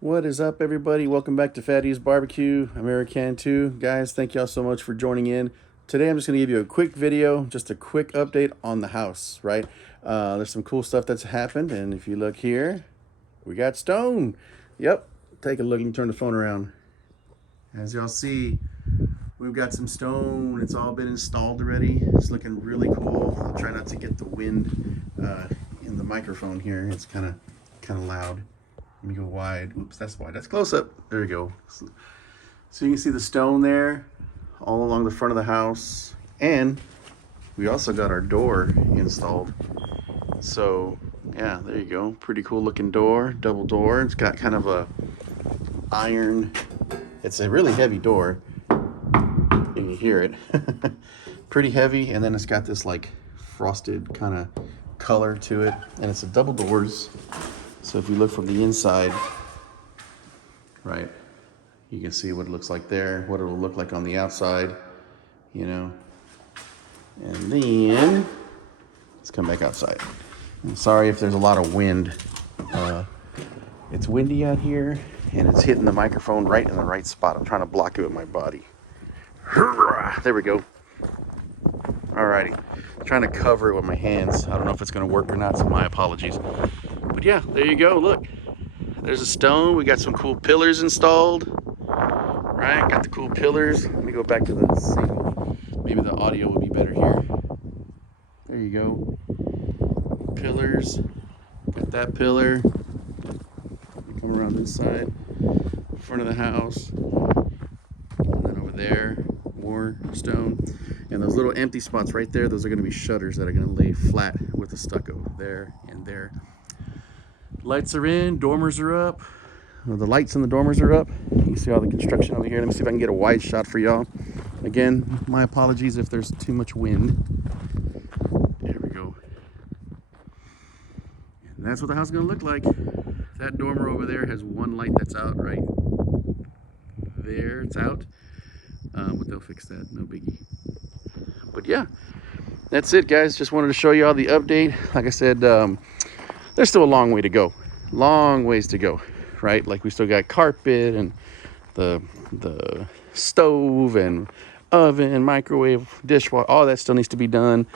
What is up, everybody? Welcome back to Fatty's Barbecue American 2. Guys, thank y'all so much for joining in. Today, I'm just going to give you a quick video, just a quick update on the house, right? There's some cool stuff that's happened, and if you look here, we got stone. Yep, take a look and turn the phone around. As y'all see, we've got some stone. It's all been installed already. It's looking really cool. I'll try not to get the wind in the microphone here. It's kind of loud. Let me go wide. Oops, that's wide. That's close up. There we go. So you can see the stone there all along the front of the house. And we also got our door installed. So yeah, there you go. Pretty cool looking door, double door. It's got kind of a iron, it's a really heavy door. You can hear it. Pretty heavy. And then it's got this like frosted kind of color to it. And it's a double doors. So if you look from the inside, right, you can see what it looks like there, what it'll look like on the outside, you know. And then, let's come back outside. I'm sorry if there's a lot of wind. It's windy out here, and it's hitting the microphone right in the right spot. I'm trying to block it with my body. There we go. Alrighty. I'm trying to cover it with my hands. I don't know if it's going to work or not, so my apologies. But yeah, there you go. Look, there's a stone. We got some cool pillars installed. Right, got the cool pillars. Let me go back to the single. Maybe the audio will be better here. There you go. Pillars. Got that pillar. Come around this side. Front of the house. And then over there, more stone. And those little empty spots right there, those are going to be shutters that are going to lay flat with the stucco there and there. Lights are in, dormers are up. Well, the lights and the dormers are up. You can see all the construction over here. Let me see if I can get a wide shot for y'all. Again, my apologies if there's too much wind. There we go. And that's what the house is going to look like. That dormer over there has one light that's out right there. It's out. But they'll fix that, no biggie. But yeah, that's it, guys. Just wanted to show you all the update. Like I said, there's still a long way to go. Long ways to go, right? Like we still got carpet and the stove and oven, microwave, dishwasher, all that still needs to be done.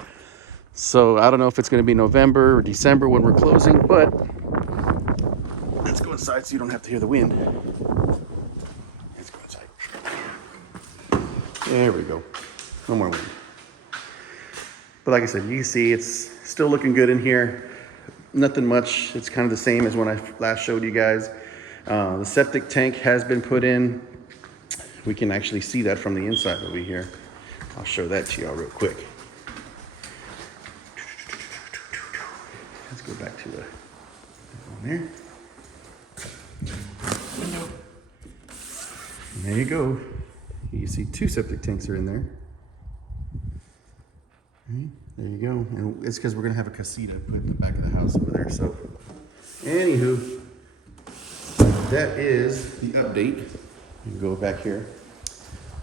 So I don't know if it's going to be November or December when we're closing, but let's go inside so you don't have to hear the wind. Let's go inside. There we go. No more wind. But like I said, you can see it's still looking good in here. Nothing much. It's kind of the same as when I last showed you guys. The septic tank has been put in. We can actually see that from the inside over here. I'll show that to y'all real quick. Let's go back to the one there. And there you go. You see two septic tanks are in there. There you go. And it's because we're going to have a casita put in the back of the house over there. So, anywho, that is the update. You can go back here.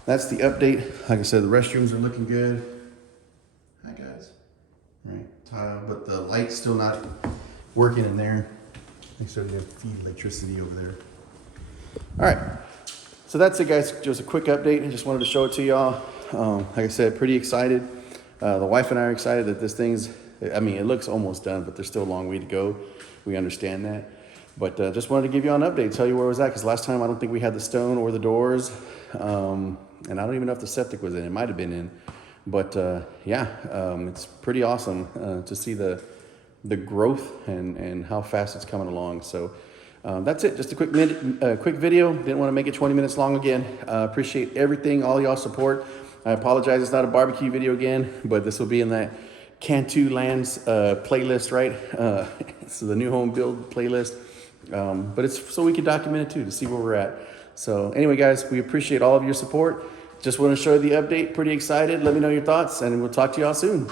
That's the update. Like I said, the restrooms are looking good. Hi, guys. All right, tile, but the light's still not working in there. They started to feed electricity over there. All right. So that's it, guys. Just a quick update. I just wanted to show it to y'all. Like I said, pretty excited. The wife and I are excited that this thing's, I mean, it looks almost done, but there's still a long way to go. We understand that. But just wanted to give you an update, tell you where it was at, because last time I don't think we had the stone or the doors. And I don't even know if the septic was in. It might have been in. But yeah, it's pretty awesome to see the growth and how fast it's coming along. So that's it. Just a quick video. Didn't want to make it 20 minutes long again. Appreciate everything, all y'all support. I apologize, it's not a barbecue video again, but this will be in that Cantu Lands playlist, right? So the new home build playlist. But it's so we can document it too, to see where we're at. So anyway, guys, we appreciate all of your support. Just want to show you the update. Pretty excited. Let me know your thoughts, and we'll talk to y'all soon.